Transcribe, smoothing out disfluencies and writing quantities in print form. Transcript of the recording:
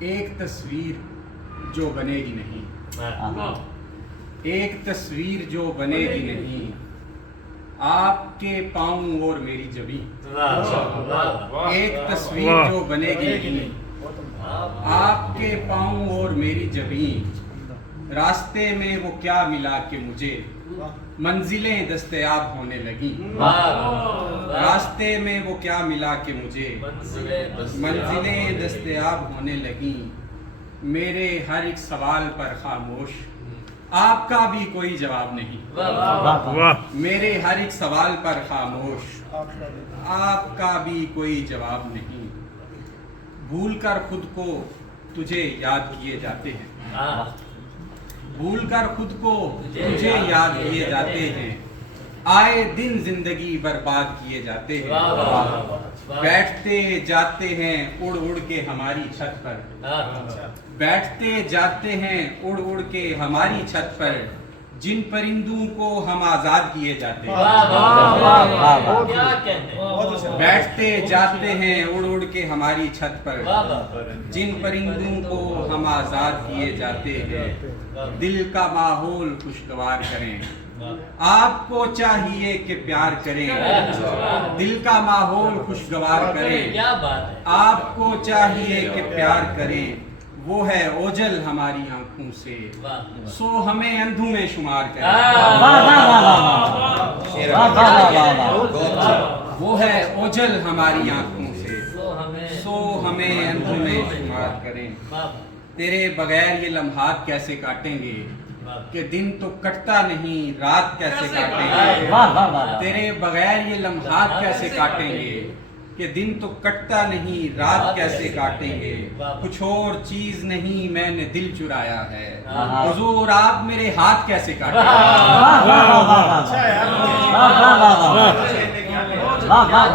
ایک تصویر جو بنے گی نہیں، ایک تصویر جو بنے گی نہیں، آپ کے پاؤں اور میری جبیں، ایک تصویر جو بنے گی نہیں، آپ کے پاؤں اور میری جبیں، راستے میں وہ کیا ملا کہ مجھے منزلیں دستیاب ہونے لگیں، راستے میں وہ کیا ملا کہ مجھے منزلیں دستیاب ہونے لگیں، میرے ہر ایک سوال پر خاموش آپ کا بھی کوئی جواب نہیں، میرے ہر ایک سوال پر خاموش آپ کا بھی کوئی جواب نہیں، بھول کر خود کو تجھے یاد کیے جاتے ہیں، بھول کر خود کو تجھے یاد کیے جاتے ہیں، آئے دن زندگی برباد کیے جاتے ہیں، بیٹھتے جاتے ہیں اڑ اڑ کے ہماری چھت پر، بیٹھتے جاتے ہیں اڑ اڑ کے ہماری چھت پر، جن پرندوں کو ہم آزاد کیے جاتے ہیں، بیٹھتے جاتے ہیں اڑ اڑ کے ہماری چھت پر، جن پرندوں کو ہم آزاد کیے جاتے ہیں، دل کا ماحول خوشگوار کریں، آپ کو چاہیے کہ پیار کریں، دل کا ماحول خوشگوار کریں، آپ کو چاہیے کہ پیار کریں، وہ ہے اوجل ہماری آنکھوں سے، سو ہمیں اندھوں میں شمار کریں، وہ ہے اوجل ہماری آنکھوں سے، سو ہمیں اندھوں میں شمار کریں، تیرے بغیر یہ لمحات کیسے کاٹیں گے کہ دن تو کٹتا نہیں، رات کیسے کاٹیں گے، تیرے بغیر یہ لمحات کیسے کاٹیں گے کہ دن تو کٹتا نہیں، رات کیسے کاٹیں گے، کچھ اور چیز نہیں میں نے دل چرایا ہے، حضور آپ میرے ہاتھ کیسے کاٹیں گے،